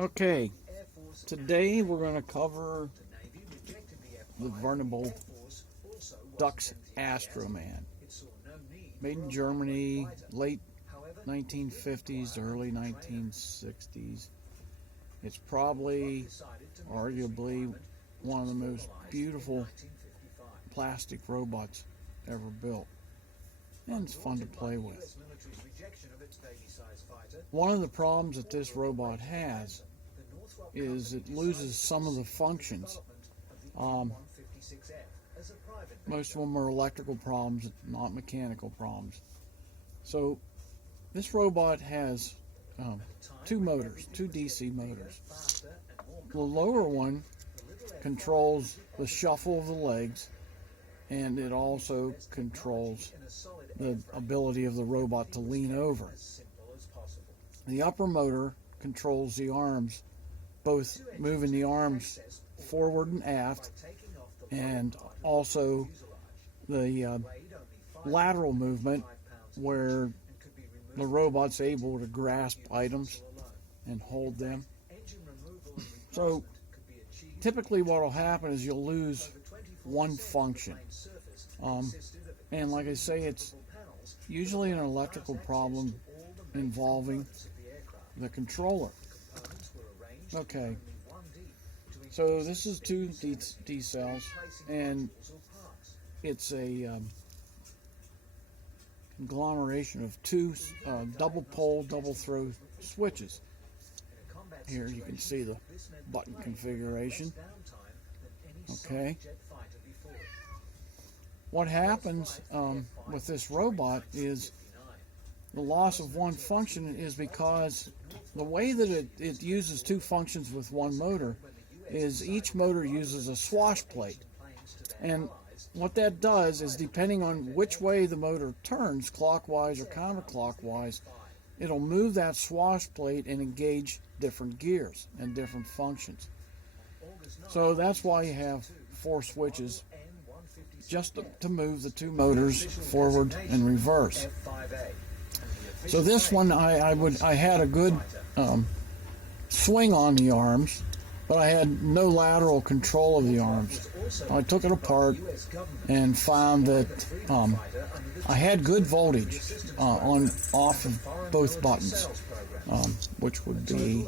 Okay, today we're going to cover the venerable Dux Astroman, made in Germany, late 1950s, early 1960s. It's probably, arguably, one of the most beautiful plastic robots ever built, and it's fun to play with. One of the problems that this robot has is it loses some of the functions. Most of them are electrical problems, not mechanical problems. So this robot has two motors, two DC motors. The lower one controls the shuffle of the legs, and it also controls the ability of the robot to lean over. The upper motor controls the arms, both moving the arms forward and aft, and also the lateral movement where the robot's able to grasp items and hold them. So typically what will happen is you'll lose one function. And like I say, it's usually an electrical problem involving the controller. Okay, so this is two D cells, and it's a conglomeration of two double pole, double throw switches. Here you can see the button configuration. Okay. What happens with this robot is the loss of one function is because the way that it uses two functions with one motor is each motor uses a swash plate. And what that does is, depending on which way the motor turns, clockwise or counterclockwise, it'll move that swash plate and engage different gears and different functions. So that's why you have four switches, just to move the two motors forward and reverse. So this one, I had a good swing on the arms, but I had no lateral control of the arms. I took it apart and found that I had good voltage off of both buttons, which would be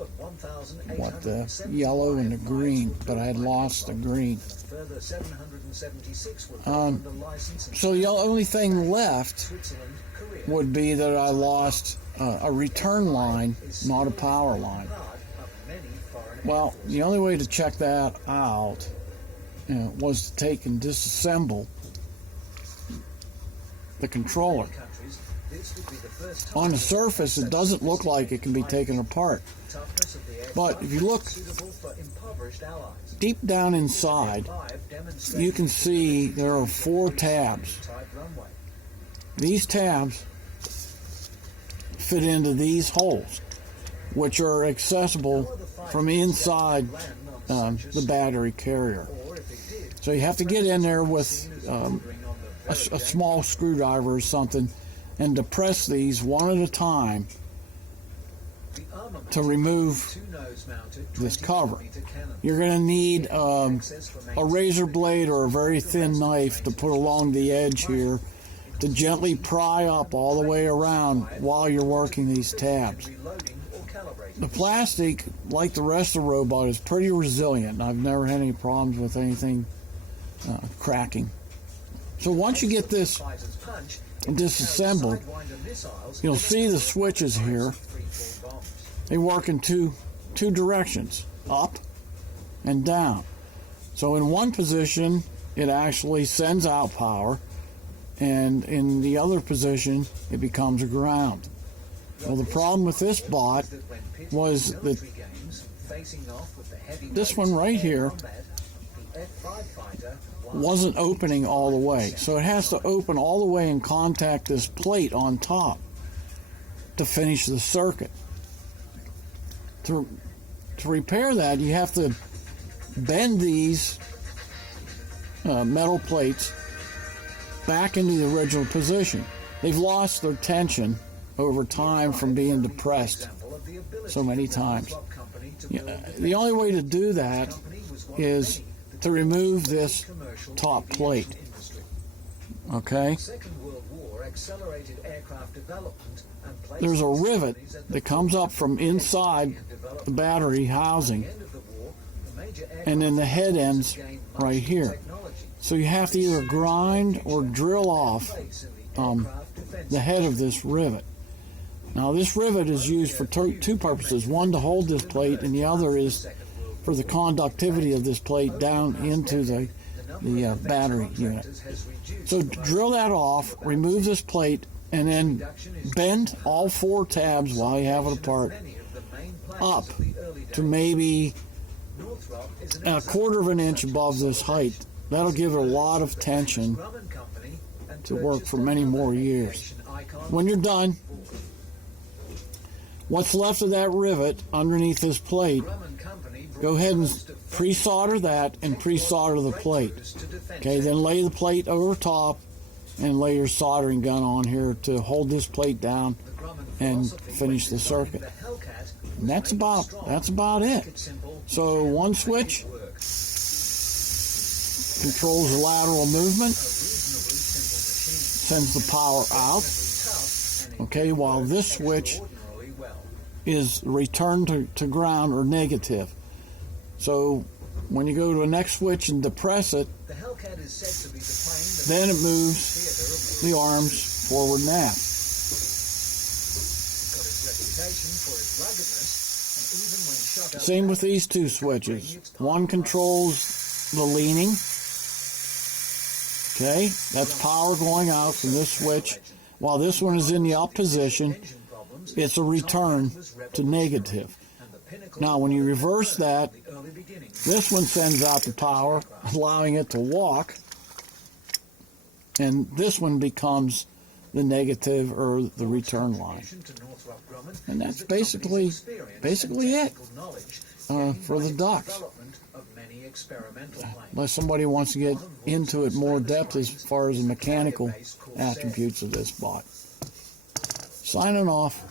the yellow and the green, but I had lost the green. So the only thing left would be that I lost a return line, not a power line. Well, the only way to check that out was to take and disassemble the controller. On the surface, it doesn't look like it can be taken apart. But if you look deep down inside, you can see there are four tabs. These tabs fit into these holes, which are accessible from inside the battery carrier. So you have to get in there with a small screwdriver or something and depress these one at a time to remove this cover. You're going to need a razor blade or a very thin knife to put along the edge here to gently pry up all the way around while you're working these tabs. The plastic, like the rest of the robot, is pretty resilient. I've never had any problems with anything cracking. So once you get this disassembled, you'll see the switches here. They work in two directions, up and down. So in one position, it actually sends out power, and in the other position, it becomes a ground. Well, the problem with this bot was that this one right here wasn't opening all the way. So it has to open all the way and contact this plate on top to finish the circuit. To repair that, you have to bend these metal plates back into the original position. They've lost their tension over time from being depressed so many times. The only way to do that is to remove this top plate. Okay? There's a rivet that comes up from inside the battery housing, and then the head ends right here. So you have to either grind or drill off the head of this rivet. Now this rivet is used for two purposes. One, to hold this plate, and the other is for the conductivity of this plate down into the battery unit. So drill that off, remove this plate, and then bend all 4 tabs while you have it apart up to maybe a 1/4 of an inch above this height. That'll give it a lot of tension to work for many more years. When you're done, what's left of that rivet underneath this plate, go ahead and pre-solder that and pre-solder the plate. Okay, then lay the plate over top and lay your soldering gun on here to hold this plate down and finish the circuit. And that's about it. So one switch controls the lateral movement, sends the power out. Okay, while this switch is return to ground or negative. So when you go to the next switch and depress it, then it moves the arms forward and aft. Same with these 2 switches. One controls the leaning. Okay, that's power going out from this switch. While this one is in the up position, it's a return to negative. Now, when you reverse that, this one sends out the power, allowing it to walk, and this one becomes the negative or the return line. And that's basically it for the Dux. Unless somebody wants to get into it more depth as far as the mechanical attributes of this bot. Signing off.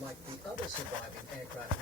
Like the other surviving aircraft